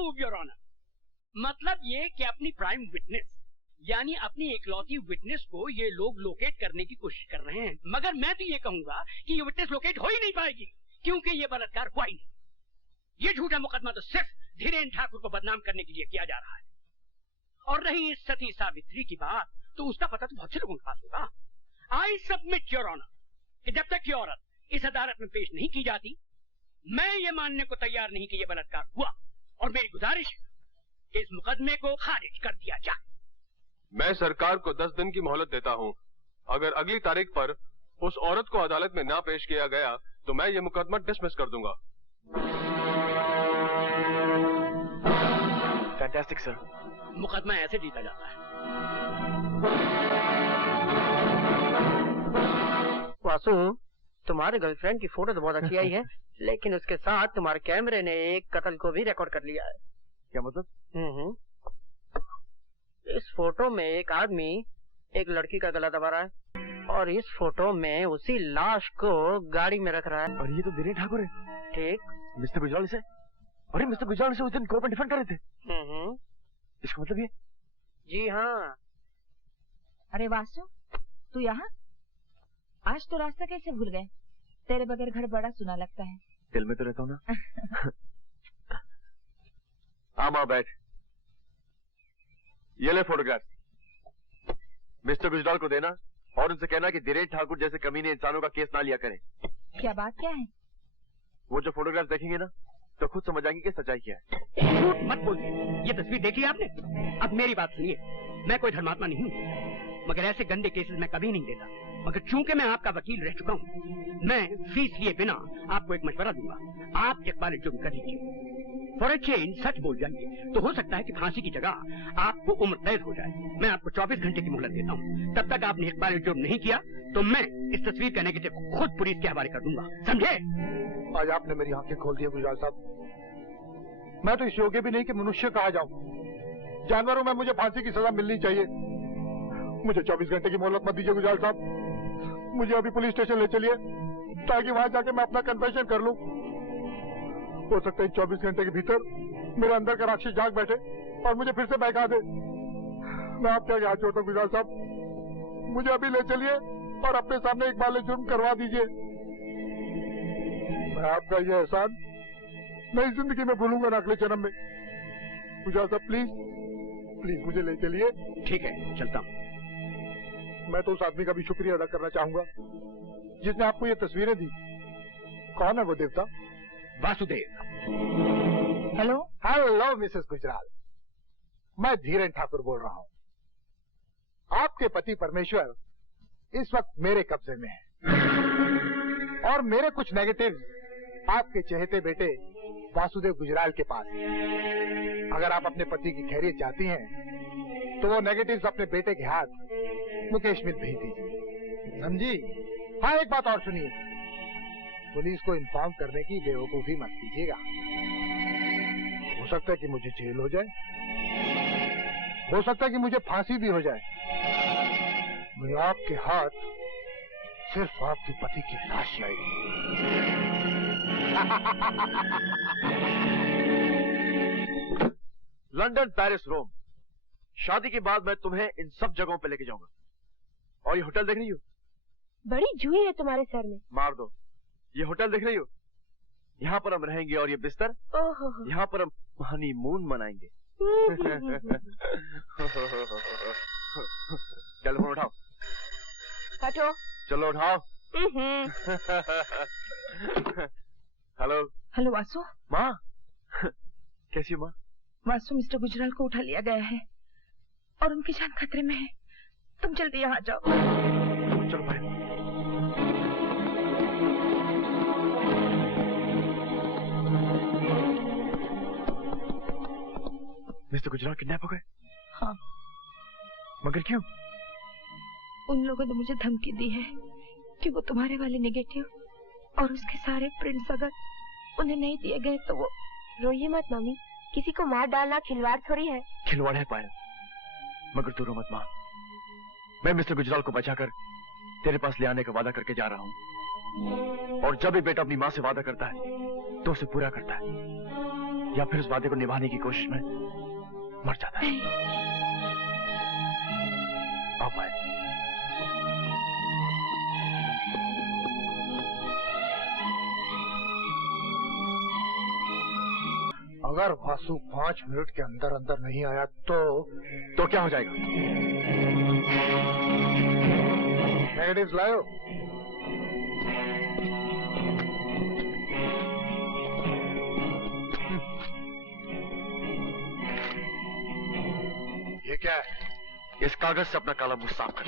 खूब your honour. मतलब ये कि अपनी प्राइम विटनेस यानी अपनी इकलौती विटनेस को ये लोग लोकेट करने की कोशिश कर रहे हैं, मगर मैं तो ये कहूंगा कि ये विटनेस लोकेट हो ही नहीं पाएगी, क्योंकि ये बलात्कार हुआ ही नहीं। ये झूठा मुकदमा तो सिर्फ धीरेन्द्र ठाकुर को बदनाम करने के लिए किया जा रहा है। और रही इस सती सावित्री की बात, तो उसका पता तो बहुत से लोगों के पास होगा। आई सबमिट योर ऑनर कि जब तक ये औरत इस अदालत में पेश नहीं की जाती, मैं ये मानने को तैयार नहीं कि ये बलात्कार हुआ, और मेरी गुजारिश है कि इस मुकदमे को खारिज कर दिया जाए। मैं सरकार को 10 दिन की मोहलत देता हूं। अगर अगली तारीख पर उस औरत को अदालत में ना पेश किया गया तो मैं ये मुकदमा डिसमिस कर दूंगा। Fantastic sir. मुकदमा ऐसे जीता जाता है। वासु, तुम्हारे गर्लफ्रेंड की फोटो तो बहुत अच्छी आई है, लेकिन उसके साथ तुम्हारे कैमरे ने एक कत्ल को भी रिकॉर्ड कर लिया है। क्या मतलब? इस फोटो में एक आदमी एक लड़की का गला दबा रहा है और इस फोटो में उसी लाश को गाड़ी में रख रहा है। और ये तो धीरेन्द्र ठाकुर है। ठीक। मिस्टर गुजराल से, अरे मिस्टर गुजराल से उस दिन कोर्ट में डिफेंड कर रहे थे। इसका मतलब ये? जी हाँ। अरे वासु, तू यहाँ? आज तो रास्ता कैसे भूल गए? तेरे बगैर घर बड़ा सुना लगता है। दिल में तो रहता हूँ ना। माँ बैठ। ये ले फोटोग्राफ, मिस्टर गुजराल को देना और उनसे कहना कि धीरेन्द्र ठाकुर जैसे कमीने इंसानों का केस ना लिया करें। क्या बात क्या है? वो जो फोटोग्राफ देखेंगे ना तो खुद समझ आएंगे कि सच्चाई क्या है। झूठ मत बोलिए। ये तस्वीर देखी आपने? अब मेरी बात सुनिए, मैं कोई धर्मात्मा नहीं हूँ, मगर ऐसे गंदे केसेस मैं कभी नहीं देता। मगर चूंकि मैं आपका वकील रह चुका हूँ, मैं फीस लिए बिना आपको एक मशवरा दूंगा। आप इकबाल जुर्म कर दीजिए। फॉर ए चेंज सच बोल जाइए, तो हो सकता है कि फांसी की जगह आपको उम्र कैद हो जाए। मैं आपको 24 घंटे की मोहलत देता हूँ। तब तक आपने इकबाल जुर्म नहीं किया तो मैं इस तस्वीर का नेगेटिव खुद पुलिस के हवाले कर दूंगा, समझे? आज आपने मेरी आंखें खोल दी गुजराल साहब। मैं तो इस योग्य भी नहीं कि मनुष्य कहा जाऊं। जानवरों में मुझे फांसी की सजा मिलनी चाहिए। मुझे 24 घंटे की मोहलत मत दीजिए गुजराल साहब। मुझे अभी पुलिस स्टेशन ले चलिए ताकि वहां जाके मैं अपना कन्फेशन कर लूं। हो सकता है 24 घंटे के भीतर मेरे अंदर का राक्षस जाग बैठे और मुझे फिर से बहका दे। मैं आपके आगे हाथ जोड़ता हूं गुजराल साहब, मुझे अभी ले चलिए और अपने सामने इकबाल जुर्म करवा दीजिए। मैं आपका ये एहसान नई जिंदगी में भूलूंगा ना अगले जन्म में। गुजराल साहब प्लीज प्लीज मुझे ले चलिए। ठीक है, चलता हूँ। मैं तो उस आदमी का भी शुक्रिया अदा करना चाहूंगा जिसने आपको ये तस्वीरें दी। कौन है वो देवता? Vasudev. Hello hello Mrs Gujral, मैं धीरेन्द्र ठाकुर बोल रहा हूँ। आपके पति परमेश्वर इस वक्त मेरे कब्जे में है और मेरे कुछ नेगेटिव आपके चहेते बेटे वासुदेव गुजराल के पास है। अगर आप अपने पति की खैरियत चाहती हैं तो वो नेगेटिव्स अपने बेटे के हाथ मुकेश मिल भेज दीजिए, समझी? हाँ, एक बात और सुनिए, पुलिस को इन्फॉर्म करने की बेवकूफी मत कीजिएगा। हो सकता है कि मुझे जेल हो जाए, हो सकता है कि मुझे फांसी भी हो जाए। मैं आपके हाथ सिर्फ आपके पति की लाश आएगी। लंदन, पेरिस, रोम, शादी के बाद मैं तुम्हें इन सब जगहों पे लेके जाऊंगा। और ये होटल देख रही हो? बड़ी जुई है तुम्हारे सर में। मार दो। ये होटल देख रही हो? यहाँ पर हम रहेंगे और ये बिस्तर, यहाँ पर हम हनीमून मनाएंगे। चलो फोन उठाओ। हटो। चलो उठाओ। हेलो। हेलो वासु। माँ कैसी हो माँ? वासु, मिस्टर गुजराल को उठा लिया गया है और उनकी जान खतरे में है। तुम जल्दी यहाँ जाओ। चलो भाई। मिस्टर गुजराल किडनैप हो गए? हाँ। मगर क्यों? उन लोगों ने मुझे धमकी दी है कि वो तुम्हारे वाले नेगेटिव और उसके सारे प्रिंट्स अगर उन्हें नहीं दिए गए तो वो। रोइए मत मामी, किसी को मार डालना खिलवाड़ थोड़ी है। खिलवाड़ है पायल, मगर तू रो मत माँ। मैं मिस्टर गुजराल को बचाकर तेरे पास ले आने का वादा करके जा रहा हूँ और जब भी बेटा अपनी माँ से वादा करता है तो उसे पूरा करता है। या फिर उस वादे को निभाने की कोशिश में मर जाता है। आप आए। अगर वासु 5 मिनट के अंदर अंदर नहीं आया तो क्या हो जाएगा? नेगेटिव्स लाओ। ये क्या है? इस कागज से अपना काला मुंह साफ कर।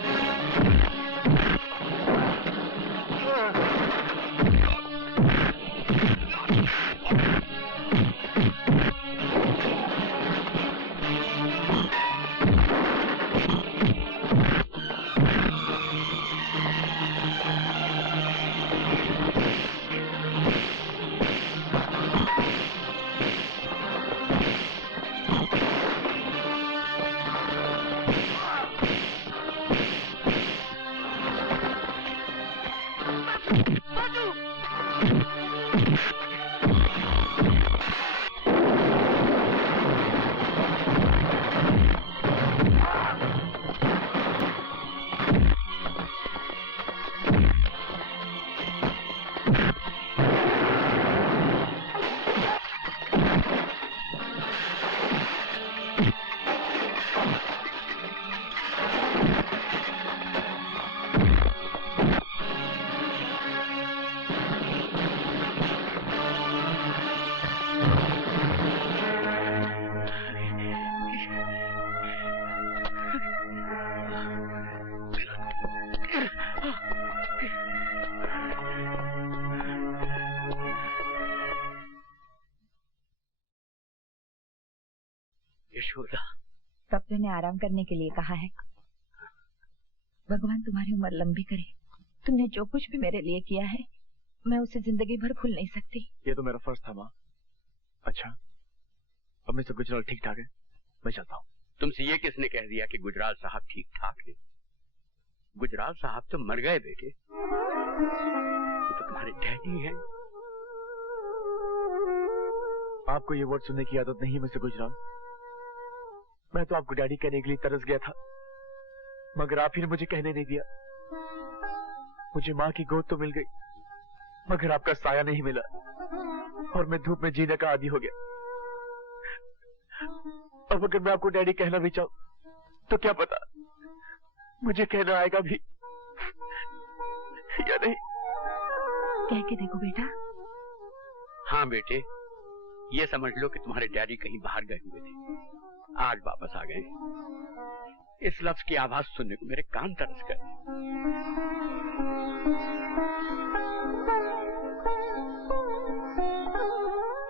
डॉक्टर ने आराम करने के लिए कहा है। भगवान तुम्हारी उम्र लंबी करे। तुमने जो कुछ भी मेरे लिए किया है मैं उसे जिंदगी भर भूल नहीं सकती। ये तो मेरा फर्ज था माँ। अच्छा, अब मिस्टर गुजराल ठीक ठाक है, मैं चलता हूँ। तुमसे ये किसने कह दिया कि गुजराल साहब ठीक ठाक है? गुजराल साहब तो मर गए बेटे। वो तो तुम्हारे डैडी हैं। आपको ये वर्ड सुनने की आदत नहीं है मिस्टर गुजराल। मैं तो आपको डैडी कहने के लिए तरस गया था, मगर आप ही ने मुझे कहने नहीं दिया। मुझे माँ की गोद तो मिल गई, मगर आपका साया नहीं मिला और मैं धूप में जीने का आदी हो गया। अब अगर मैं आपको डैडी कहना भी चाहूं तो क्या पता मुझे कहना आएगा भी या नहीं। कह के देखो बेटा। हाँ बेटे, ये समझ लो कि तुम्हारे डैडी कहीं बाहर गए हुए थे, आज वापस आ गए। इस लफ्ज की आवाज सुनने को मेरे कान तरस गए।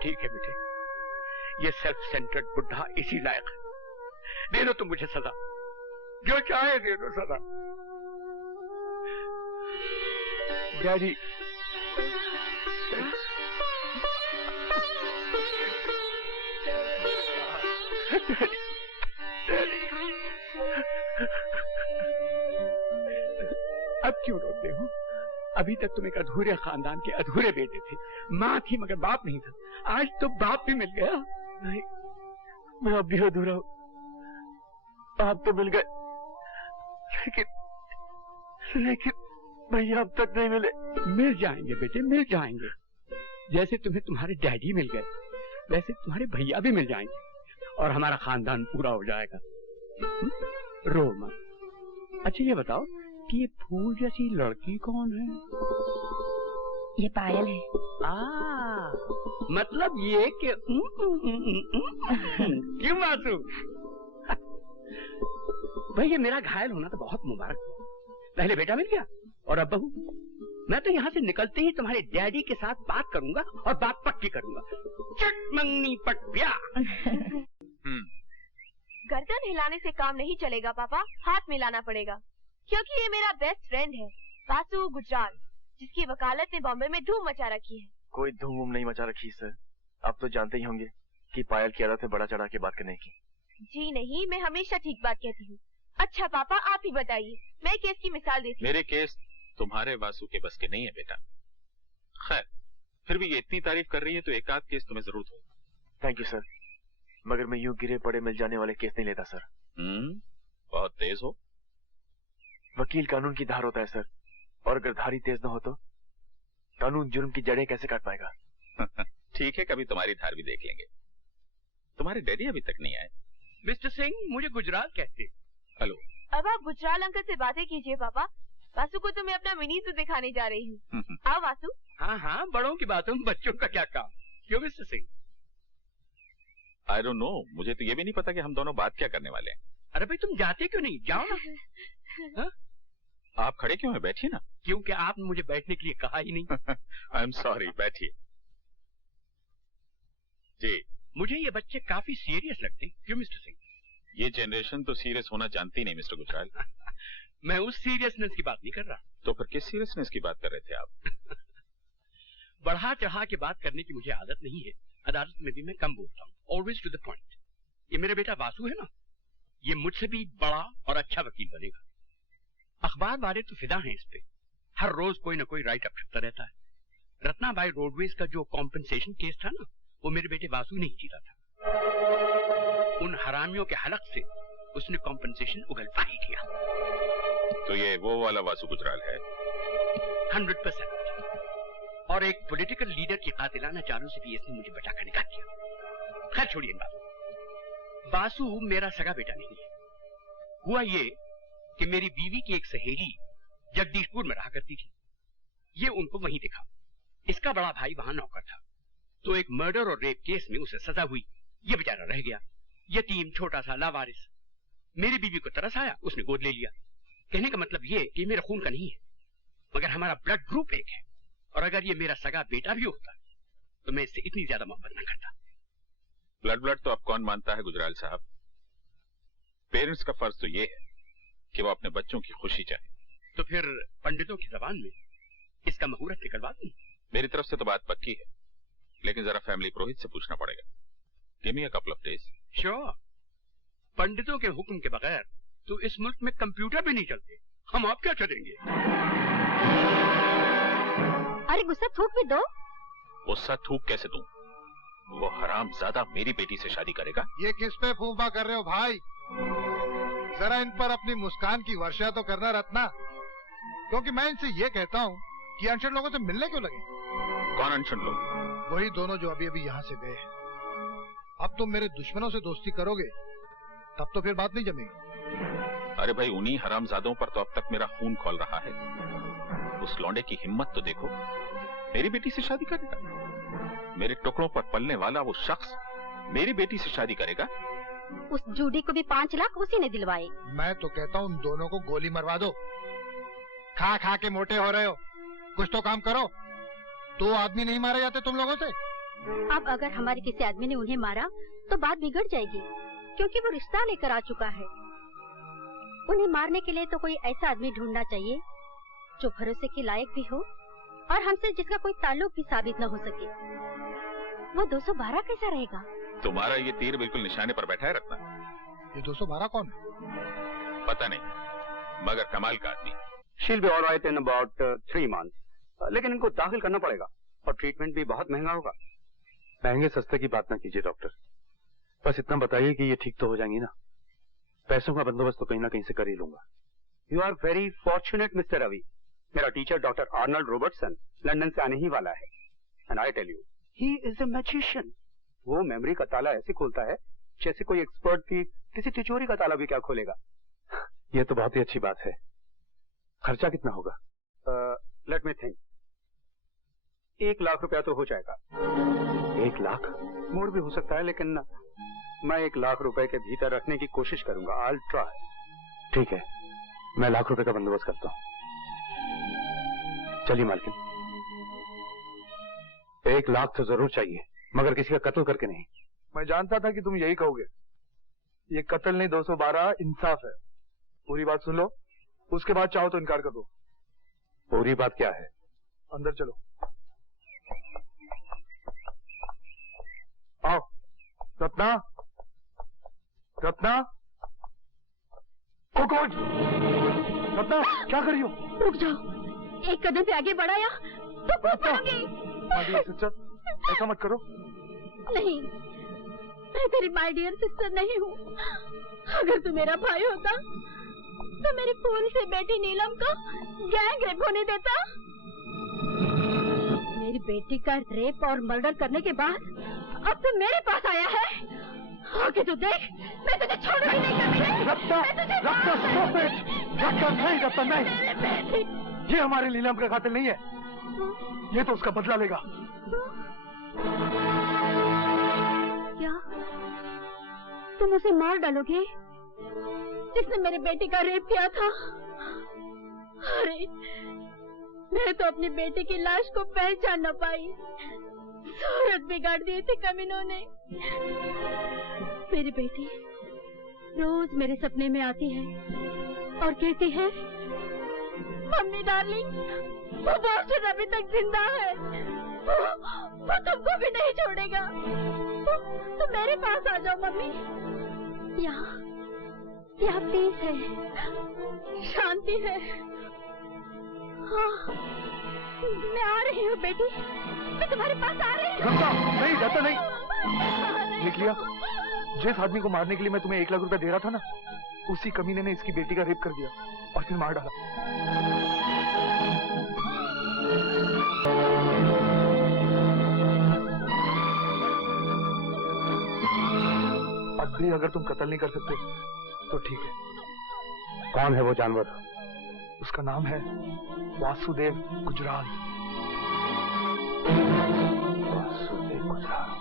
ठीक है बेटे, ये सेल्फ सेंटर्ड बुढ़ा इसी लायक है। दे दो तुम मुझे सजा, जो चाहे दे दो सजा। डैडी, अब क्यों रोते हो? अभी तक तुम एक अधूरे खानदान के अधूरे बेटे थे। माँ थी मगर बाप नहीं था, आज तो बाप भी मिल गया। नहीं, मैं अब भी अधूरा हूँ। आप तो मिल गए, लेकिन भैया अब तक नहीं मिले। मिल जाएंगे बेटे, मिल जाएंगे। जैसे तुम्हें तुम्हारे डैडी मिल गए वैसे तुम्हारे भैया भी मिल जाएंगे और हमारा खानदान पूरा हो जाएगा। रो मत। अच्छा ये बताओ कि ये फूल जैसी लड़की कौन है? ये पायल है। मतलब ये कि क्यों मासू? भाई ये मेरा घायल होना तो बहुत मुबारक हुआ। पहले बेटा मिल गया और अब बहू। मैं तो यहाँ से निकलते ही तुम्हारे डैडी के साथ बात करूंगा और बात पक्की करूंगा। चट मंगनी पट ब्याह। गर्दन हिलाने से काम नहीं चलेगा पापा, हाथ मिलाना पड़ेगा, क्योंकि ये मेरा बेस्ट फ्रेंड है वासु गुजराल, जिसकी वकालत ने बॉम्बे में धूम मचा रखी है। कोई धूम नहीं मचा रखी सर। आप तो जानते ही होंगे कि पायल की आदत है बड़ा चढ़ा के बात करने की। जी नहीं, मैं हमेशा ठीक बात कहती हूँ। अच्छा पापा आप ही बताइए, मैं केस की मिसाल देती हूँ। मेरे केस तुम्हारे वासु के बस के नहीं है बेटा। खैर, फिर भी ये इतनी तारीफ कर रही है तो एक आध केस तुम्हें जरूर होगा। थैंक यू सर, मगर मैं यूं गिरे पड़े मिल जाने वाले केस नहीं लेता सर। बहुत तेज हो। वकील कानून की धार होता है सर, और अगर धारी तेज न हो तो कानून जुर्म की जड़ें कैसे काट पाएगा? ठीक है, कभी तुम्हारी धार भी देख लेंगे। तुम्हारे डैडी अभी तक नहीं आए। मिस्टर सिंह, मुझे गुजराल कहते। हेलो। अब आप गुजराल अंकल से बातें कीजिए पापा। वासु को तो मैं अपना मिनी सूट दिखाने जा रही हूँ। आओ वासु। हाँ हाँ, बड़ों की बातों में बच्चों का क्या काम। क्यों mister Singh? I don't know, मुझे तो ये भी नहीं पता कि हम दोनों बात क्या करने वाले हैं। अरे भाई, तुम जाते क्यों नहीं? जाओ ना। आप खड़े क्यों हैं? बैठिए ना। क्योंकि आपने मुझे बैठने के लिए कहा ही नहीं। आई एम सॉरी, बैठिए। जी, मुझे ये बच्चे काफी सीरियस लगते हैं। क्यों मिस्टर सिंह? ये जनरेशन तो सीरियस होना जानती नहीं मिस्टर गुजराल। मैं उस सीरियसनेस की बात नहीं कर रहा। तो फिर किस सीरियसनेस की बात कर रहे थे आप? बढ़ा चढ़ा के बात करने की मुझे आदत नहीं है। अदालत में भी मैं कम बोलता हूँ, ऑलवेज टू द पॉइंट। ये मेरा बेटा वासु है ना, ये मुझसे भी बड़ा और अच्छा वकील बनेगा। अखबार वाले तो फिदा हैं इस पे, हर रोज कोई ना कोई राइट अप छपता रहता है। रत्नाबाई रोडवेज का जो कॉम्पेंसेशन केस था ना, वो मेरे बेटे वासु ने ही जीता था। उन हरामियों के हलक से उसने कॉम्पेंसेशन उगलवा ही दिया। तो ये वो वाला वासु गुजराल है? 100%। और एक पॉलिटिकल लीडर की कातिलाना चालों से भी इसने मुझे बचाकर निकाल दिया। खैर छोड़िए इन बातों। वासु मेरा सगा बेटा नहीं है। हुआ ये कि मेरी बीवी की एक सहेली जगदीशपुर में रहा करती थी। ये उनको वहीं दिखा। इसका बड़ा भाई वहां नौकर था, तो एक मर्डर और रेप केस में उसे सजा हुई। ये बेचारा रह गया, यतीम, छोटा सा, लावारिस। मेरी बीवी को तरस आया, उसने गोद ले लिया। कहने का मतलब ये कि मेरा खून का नहीं है, मगर हमारा ब्लड ग्रुप एक है। और अगर ये मेरा सगा बेटा भी होता तो मैं इससे इतनी ज्यादा मोहब्बत न करता। ब्लड तो अब कौन मानता है गुजराल साहब? पेरेंट्स का फर्ज तो ये है कि वो अपने बच्चों की खुशी चाहे। तो फिर पंडितों की जबान में इसका मुहूर्त निकलवा दूं? मेरी तरफ से तो बात पक्की है, लेकिन जरा फैमिली पुरोहित से पूछना पड़ेगा। Give me a couple of days. Sure. पंडितों के हुक्म के बगैर तो इस मुल्क में कंप्यूटर भी नहीं चलते। हम आप क्या करेंगे? अरे गुस्सा थूक भी दो। गुस्सा थूक कैसे दूं? वो हरामजादा मेरी बेटी से शादी करेगा। ये किस पे फूफा कर रहे हो भाई? जरा इन पर अपनी मुस्कान की वर्षा तो करना रत्ना, क्योंकि मैं इनसे ये कहता हूँ कि अनशन लोगों से मिलने क्यों लगे? कौन अनशन लोग? वही दोनों जो अभी अभी यहाँ से गए हैं। अब तुम मेरे दुश्मनों से दोस्ती करोगे तब तो फिर बात नहीं जमेगी। अरे भाई, उन्हीं हरामजादों पर तो अब तक मेरा खून खौल रहा है। उस लौंडे की हिम्मत तो देखो, मेरी बेटी से शादी करेगा। मेरे टुकड़ों पर पलने वाला वो शख्स मेरी बेटी से शादी करेगा। उस जूडी को भी 5 लाख उसी ने दिलवाए। मैं तो कहता हूँ उन दोनों को गोली मरवा दो। खा खा के मोटे हो रहे हो, कुछ तो काम करो। 2 आदमी नहीं मारे जाते तुम लोगों से। अब अगर हमारे किसी आदमी ने उन्हें मारा तो बात बिगड़ जाएगी, क्योंकि वो रिश्ता लेकर आ चुका है। उन्हें मारने के लिए तो कोई ऐसा आदमी ढूंढना चाहिए जो भरोसे के लायक भी हो और हमसे जिसका कोई ताल्लुक भी साबित न हो सके। वो 212 कैसा रहेगा? तुम्हारा ये तीर बिल्कुल निशाने पर बैठा है रत्ना। ये 212 कौन है? पता नहीं, मगर कमाल का आदमी। She'll be alright in about 3 months, लेकिन इनको दाखिल करना पड़ेगा और ट्रीटमेंट भी बहुत महंगा होगा। महंगे सस्ते की बात ना कीजिए डॉक्टर, बस इतना बताइए कि ये ठीक तो हो जाएंगी ना। पैसों का बंदोबस्त तो कहीं ना कहीं से कर ही लूंगा। You are very fortunate mister Ravi. मेरा teacher doctor Arnold Robertson London से आने ही वाला है, and I tell you he is a magician. वो मेमोरी का ताला ऐसे खोलता है जैसे कोई एक्सपर्ट भी किसी तिजोरी का ताला भी क्या खोलेगा। ये तो बहुत ही अच्छी बात है। खर्चा कितना होगा? Let me think. 1 लाख रुपया तो हो जाएगा। 1 लाख? मोर भी हो सकता है, लेकिन मैं 1 लाख रुपए के भीतर रखने की कोशिश करूंगा। I will try. ठीक है, मैं 1 लाख रुपए का बंदोबस्त करता हूँ। चलिए मालकिन। 1 लाख तो जरूर चाहिए, मगर किसी का कत्ल करके नहीं। मैं जानता था कि तुम यही कहोगे। ये कत्ल नहीं, 212 इंसाफ है। पूरी बात सुन लो, उसके बाद चाहो तो इनकार कर दो। पूरी बात क्या है? अंदर चलो। आओ। रत्ना, रत्ना, रत्ना, क्या कर रही हो? रुक जाओ, एक कदम भी आगे बढ़ाया तो सिस्टर, ऐसा मत करो। नहीं, मैं तेरी माय डियर सिस्टर नहीं हूँ। अगर तू मेरा भाई होता तो मेरी फूल से बेटी नीलम को गैंग रेप होने देता। मेरी बेटी का रेप और मर्डर करने के बाद अब तू मेरे पास आया है। आगे तो देख, मैं तुझे छोड़ूंगी नहीं। रत्ता नहीं, ये हमारे नीलम का कातिल नहीं है। ये तो उसका बदला लेगा। क्या तुम उसे मार डालोगे जिसने मेरे बेटे का रेप किया था? अरे मैं तो अपनी बेटे की लाश को पहचान न पाई। सूरत बिगाड़ दी थी कमीनों ने। मेरी बेटी रोज मेरे सपने में आती है और कहती है, मम्मी डार्लिंग, वो बॉस्टन अभी तक जिंदा है, वो तुमको भी नहीं छोड़ेगा। तुम मेरे पास आ जाओ मम्मी। यहाँ पीस है, शांति है। हाँ, मैं आ रही हूँ बेटी, मैं तुम्हारे पास आ रही हूँ। नहीं, जाता नहीं। लिख लिया, जिस आदमी को मारने के लिए मैं तुम्हें 1 लाख रुपए दे रहा था ना, उसी कमीने ने इसकी बेटी का रेप कर दिया और फिर मार डाला। अब भी अगर तुम कत्ल नहीं कर सकते तो ठीक है। कौन है वो जानवर? उसका नाम है वासुदेव गुजराल। वासुदेव गुजराल।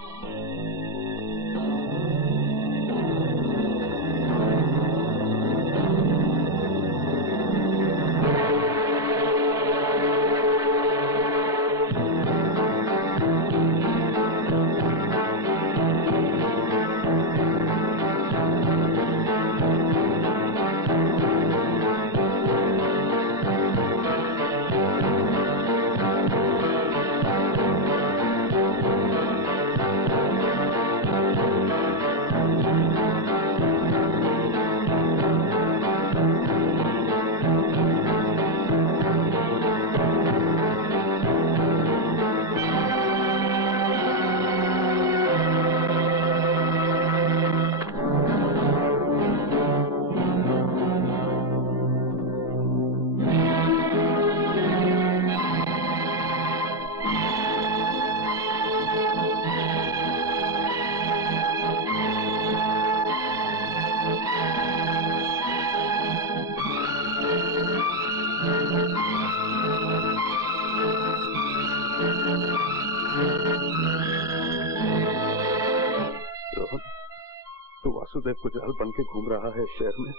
वासुदेव गुजराल बन के घूम रहा है शहर में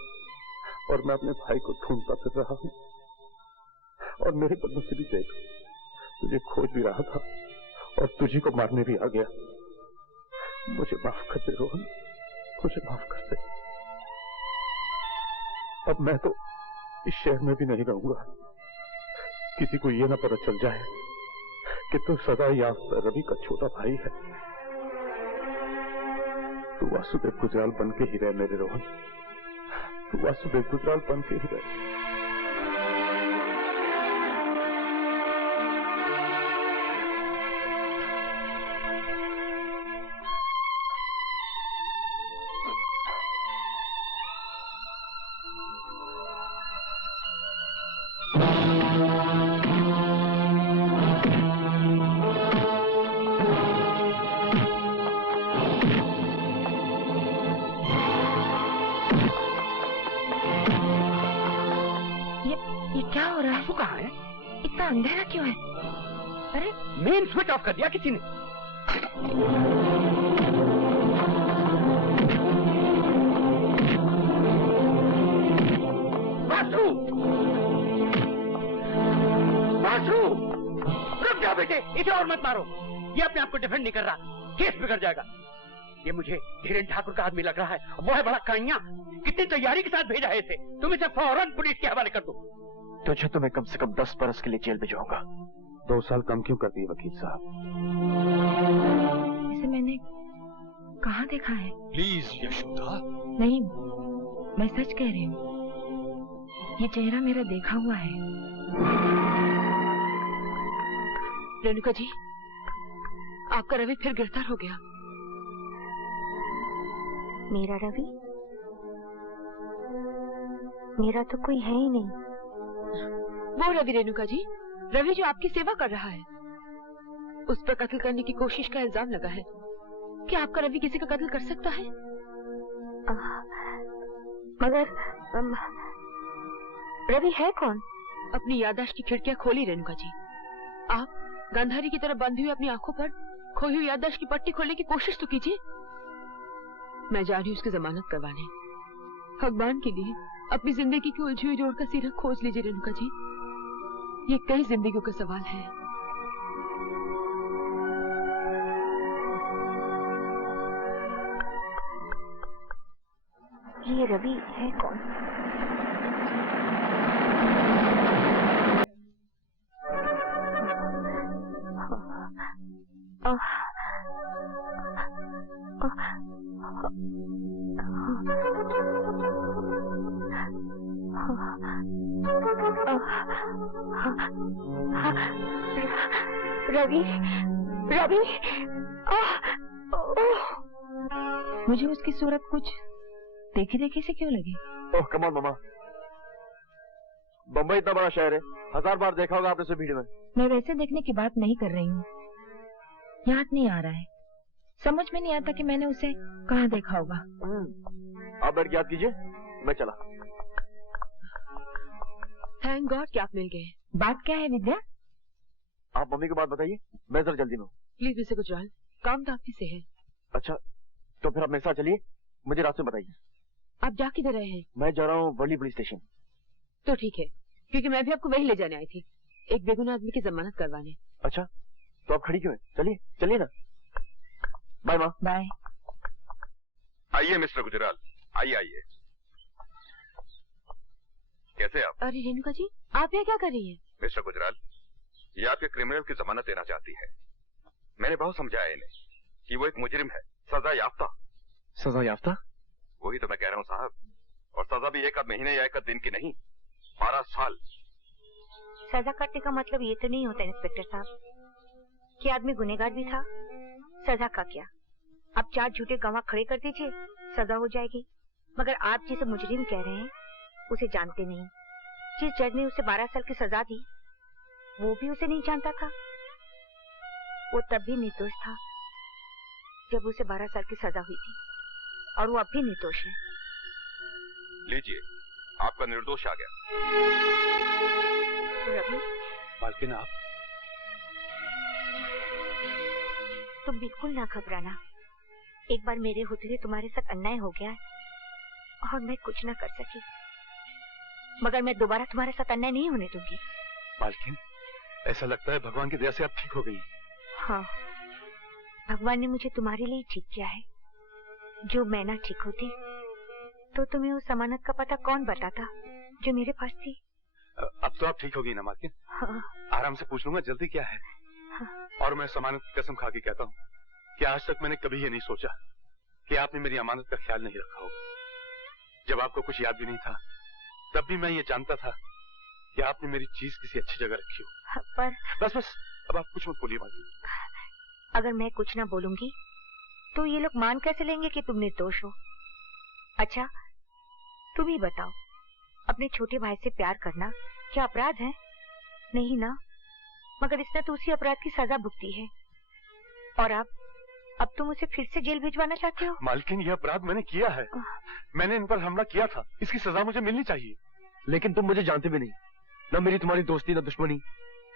और मैं अपने भाई को ढूंढता फिर रहा हूँ। और मेरे बदलों से भी देख, तुझे खोज भी रहा था और तुझी को मारने भी आ गया। मुझे माफ कर दे रोहन, मुझे माफ कर दे। अब मैं तो इस शहर में भी नहीं रहूंगा। किसी को ये ना पता चल जाए कि तू सदा याफ्ता रवि का छोटा भाई है। तू वासुदेव गुजराल बन के ही रह मेरे रोहन, तू वासुदेव गुजराल बन के ही रह। अंधेरा क्यों है? अरे मेन स्विच ऑफ कर दिया किसी ने। वासु, वासु, रुक जाओ बेटे, इसे और मत मारो। ये अपने आप को डिफेंड नहीं कर रहा, केस बिगड़ जाएगा। ये मुझे धीरेन ठाकुर का आदमी लग रहा है। वो है बड़ा काइया, कितनी तैयारी के साथ भेजा है इसे। तुम इसे फौरन पुलिस के हवाले कर दो। तुझे तो मैं कम से कम 10 बरस के लिए जेल भिजवाऊंगा। 2 साल कम क्यों कर दिए वकील साहब? इसे मैंने कहाँ देखा है? प्लीज यशोदा। नहीं, मैं सच कह रही हूँ, ये चेहरा मेरा देखा हुआ है। रेणुका जी, आपका रवि फिर गिरफ्तार हो गया। मेरा रवि? मेरा तो कोई है ही नहीं। वो रवि रेणुका जी, रवि जो आपकी सेवा कर रहा है। उस पर कत्ल करने की कोशिश का इल्जाम लगा है। क्या आपका रवि किसी का कत्ल कर सकता है? मगर रवि है कौन? अपनी याददाश्त की खिड़कियां खोली रेणुका जी। आप गांधारी की तरह बंधी हुई अपनी आंखों पर खोई हुई याददाश्त की पट्टी खोलने की कोशिश तो कीजिए। मैं जा रही हूँ उसकी जमानत करवाने। भगवान के लिए अपनी जिंदगी की उलझी हुई रोड का सिरा खोज लीजिए रेणुका जी। ये कई जिंदगियों का सवाल है। ये रवि है कौन? रवि, रवि, मुझे उसकी सूरत कुछ देखी देखी से क्यों लगी? ओह कम ऑन मामा, बम्बई इतना बड़ा शहर है, 1000 बार देखा होगा आपने उसे भीड़ में। मैं वैसे देखने की बात नहीं कर रही हूँ, याद नहीं आ रहा है, समझ में नहीं आता कि मैंने उसे कहाँ देखा होगा। आप बैठ के याद कीजिए, मैं चला। थैंक गॉड कि आप मिल गए। बात क्या है विद्या? आप मम्मी को बात बताइए, मैं जरा जल्दी में हूँ। प्लीज मिस्टर गुजराल, काम तो आप ही से है। अच्छा, तो फिर आप मेरे साथ चलिए, मुझे रास्ते बताइए। आप जा किधर रहे हैं? मैं जा रहा हूँ वर्ली पुलिस स्टेशन। तो ठीक है, क्योंकि मैं भी आपको वही ले जाने आई थी, एक बेगुनाह आदमी की जमानत करवाने। अच्छा, तो आप खड़ी क्यों हैं? चलिए चलिए ना। बाय माँ। बाय। आइए मिस्टर गुजराल, आइए आइए। कैसे आप? अरे रेणुका जी, आप यहाँ क्या कर रही हैं? मिस्टर गुजराल, ये आपके क्रिमिनल की जमानत देना चाहती है। मैंने बहुत समझाया इन्हें कि वो एक मुजरिम है, सजा याफ्ता। सजा याफ्ता? वही तो मैं कह रहा हूँ साहब, और सजा भी 1 महीने या 1 दिन की नहीं, 12 साल। सजा काटने का मतलब ये तो नहीं होता इंस्पेक्टर साहब कि आदमी गुनहगार भी था। सजा का क्या, आप 4 झूठे गवाह खड़े कर दीजिए, सजा हो जाएगी। मगर आप जिसे मुजरिम कह रहे हैं उसे जानते नहीं। जिस जज ने उसे 12 साल की सजा दी वो भी उसे नहीं जानता था। वो तब भी निर्दोष था जब उसे 12 साल की सजा हुई थी, और वो अब भी निर्दोष है। लीजिए, आपका निर्दोष आ गया। रवि, मालकिन आप? तुम बिल्कुल ना घबराना। एक बार मेरे होते हुए तुम्हारे साथ अन्याय हो गया और मैं कुछ ना कर सकी, मगर मैं दोबारा तुम्हारे साथ अन्याय नहीं होने दूंगी। मालकिन, ऐसा लगता है भगवान की दया से आप ठीक हो गई। हाँ, भगवान ने मुझे तुम्हारे लिए ठीक किया है। जो मैं ना ठीक होती तो तुम्हें उस अमानत का पता कौन बताता जो मेरे पास थी। अब तो आप ठीक हो गई ना मालकिन? हाँ। आराम से पूछ लूंगा, जल्दी क्या है? हाँ। और मैं अमानत की कसम खा के कहता हूँ कि आज तक मैंने कभी ये नहीं सोचा कि आपने मेरी अमानत का ख्याल नहीं रखा होगा। जब आपको कुछ याद भी नहीं था तब भी मैं ये जानता था कि आपने मेरी चीज किसी अच्छी जगह रखी हो। पर बस बस, अब आप कुछ मत बोलिए मालकिन। अगर मैं कुछ ना बोलूंगी तो ये लोग मान कैसे लेंगे कि तुम निर्दोष हो? अच्छा, तुम ही बताओ, अपने छोटे भाई से प्यार करना क्या अपराध है? नहीं ना, मगर इसने तो उसी अपराध की सजा भुगती है, और अब तुम उसे फिर से जेल भिजवाना चाहते हो? मालकिन, यह अपराध मैंने किया है। मैंने इन पर हमला किया था, इसकी सजा मुझे मिलनी चाहिए। लेकिन तुम मुझे जानते भी नहीं, ना मेरी तुम्हारी दोस्ती ना दुश्मनी,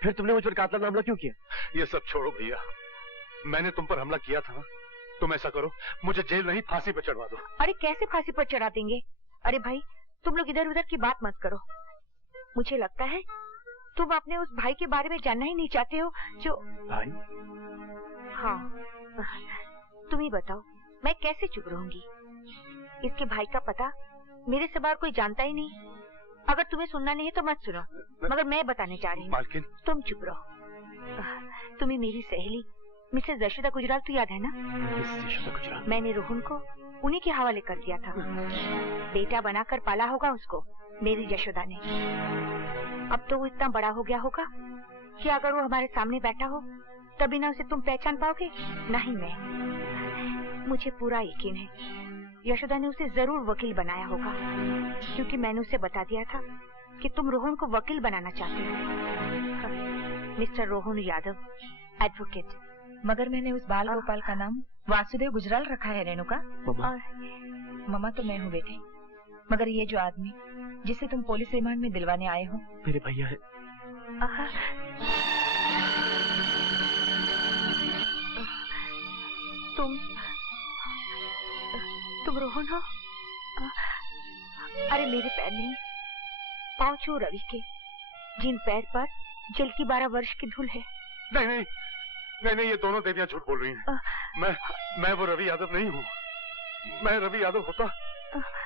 फिर तुमने मुझ पर कातलाना हमला क्यों किया? ये सब छोड़ो भैया, मैंने तुम पर हमला किया था ना, तुम ऐसा करो, मुझे जेल नहीं फांसी पर चढ़वा दो। अरे कैसे फांसी पर चढ़ा देंगे? अरे भाई, तुम लोग इधर उधर की बात मत करो। मुझे लगता है तुम अपने उस भाई के बारे में जानना ही नहीं चाहते हो जो... भाई? हाँ, तुम ही बताओ, मैं कैसे चुप रहूंगी? इसके भाई का पता मेरे सिवा कोई जानता ही नहीं। अगर तुम्हें सुनना नहीं है तो मत सुनो, मगर मैं बताने चाह रही हूँ। मालकिन, तुम चुप रहो। तुम्हें मेरी सहेली मिसेस यशोदा गुजराल तो याद है ना? मिसेस यशोदा गुजराल? मैंने रोहन को उन्हीं के हवाले कर दिया था। बेटा बनाकर पाला होगा उसको मेरी यशोदा ने। अब तो वो इतना बड़ा हो गया होगा कि अगर वो हमारे सामने बैठा हो तभी ना उसे तुम पहचान पाओगे, ना ही मैं। मुझे पूरा यकीन है यशोदा ने उसे जरूर वकील बनाया होगा, क्योंकि मैंने उसे बता दिया था कि तुम रोहन को वकील बनाना चाहते हो। Mister Rohan Yadav, advocate. मगर मैंने उस बाल गोपाल का नाम वासुदेव गुजराल रखा है रेणुका। और ममा तो मैं हूँ बेटे, मगर ये जो आदमी जिसे तुम पुलिस रिमांड में दिलवाने आए हो मेरे भैया है। तुम रोहन हो? अरे मेरे पैर नहीं, पाँव छू रवि के, जिन पैर पर जल की 12 वर्ष की धूल है। नहीं नहीं नहीं नहीं, ये दोनों देवियां झूठ बोल रही हैं। मैं वो रवि यादव नहीं हूँ। मैं रवि यादव होता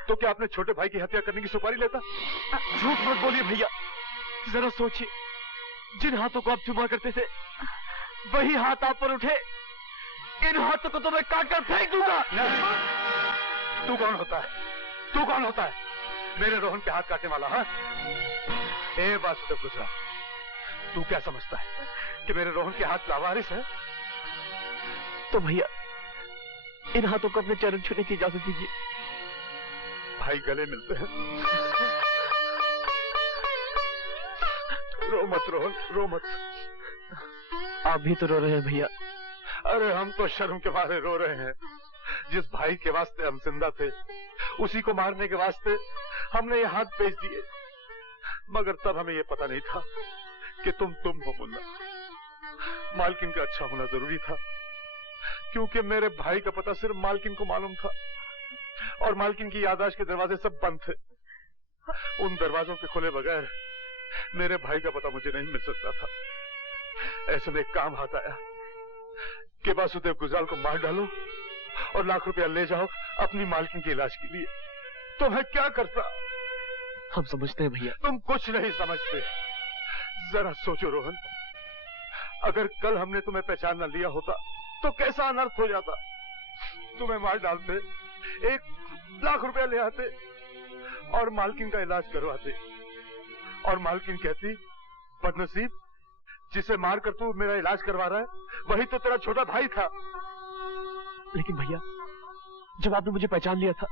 तो क्या अपने छोटे भाई की हत्या करने की सुपारी लेता? झूठ मत बोलिए भैया, जरा सोचिए, जिन हाथों को आप चुमा करते थे वही हाथ आप पर उठे। इन हाथों को तो मैं काट कर फेंक दूंगा। नहीं। तू कौन होता है? तू कौन होता है मेरे रोहन पे हाथ काटने वाला? हाँ, ए वासुदेव गुजराल, तू क्या समझता है कि मेरे रोहन के हाथ लावारिस है? तो भैया इन हाथों को अपने चरण छूने की इजाजत दीजिए। भाई गले मिलते हैं। रो मत रोहन, रो मत। आप भी तो रो रहे हैं भैया। अरे हम तो शर्म के मारे रो रहे हैं। जिस भाई के वास्ते हम जिंदा थे, उसी को मारने के वास्ते हमने ये हाथ बेच दिए। मगर तब हमें ये पता नहीं था कि तुम हो मुन्ना। मालकिन का अच्छा होना जरूरी था, क्योंकि मेरे भाई का पता सिर्फ मालकिन को मालूम था, और मालकिन की याददाश्त के दरवाजे सब बंद थे। उन दरवाजों के खुले बगैर मेरे भाई का पता मुझे नहीं मिल सकता था। ऐसे में एक काम हाथ आया कि वासुदेव गुजराल को मार डालो और लाख रुपया ले जाओ अपनी मालकिन के इलाज के लिए। तो मैं क्या करता? हम समझते हैं भैया। तुम कुछ नहीं समझते। जरा सोचो रोहन, अगर कल हमने तुम्हें पहचान न लिया होता तो कैसा अनर्थ हो जाता। तुम्हें मार डालते, 1 लाख रुपया ले आते और मालकिन का इलाज करवाते, और मालकिन कहती, बदनसीब, जिसे मारकर तू मेरा इलाज करवा रहा है वही तो तेरा छोटा भाई था। लेकिन भैया जब आपने मुझे पहचान लिया था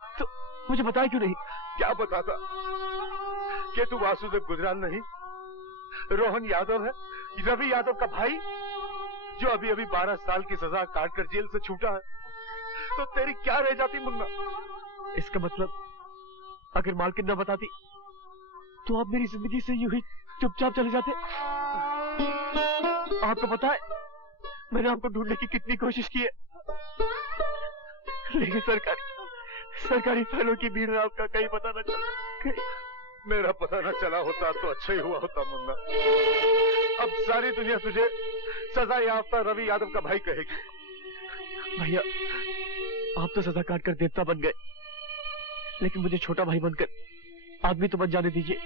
तो मुझे बताया क्यों नहीं? क्या बताता कि तू वासुदेव गुजराल नहीं, रोहन यादव है, रवि यादव का भाई, जो अभी अभी 12 साल की सजा काटकर जेल से छूटा है। तो तेरी क्या रह जाती मुन्ना? इसका मतलब अगर मालकिन न बताती तो आप मेरी जिंदगी से यूं ही चुपचाप चले जाते। आपको पता है मैंने आपको ढूंढने की कितनी कोशिश की है, लेकिन सरकारी फाइलों की भीड़ में आपका कहीं पता न चला। मेरा पता न चला होता तो अच्छा ही हुआ होता मुन्ना। अब सारी दुनिया तुझे सजा याफ्ता रवि यादव का भाई कहेगी। भैया आप तो सजा काट कर देवता बन गए, लेकिन मुझे छोटा भाई बनकर आदमी तो बन जाने दीजिए।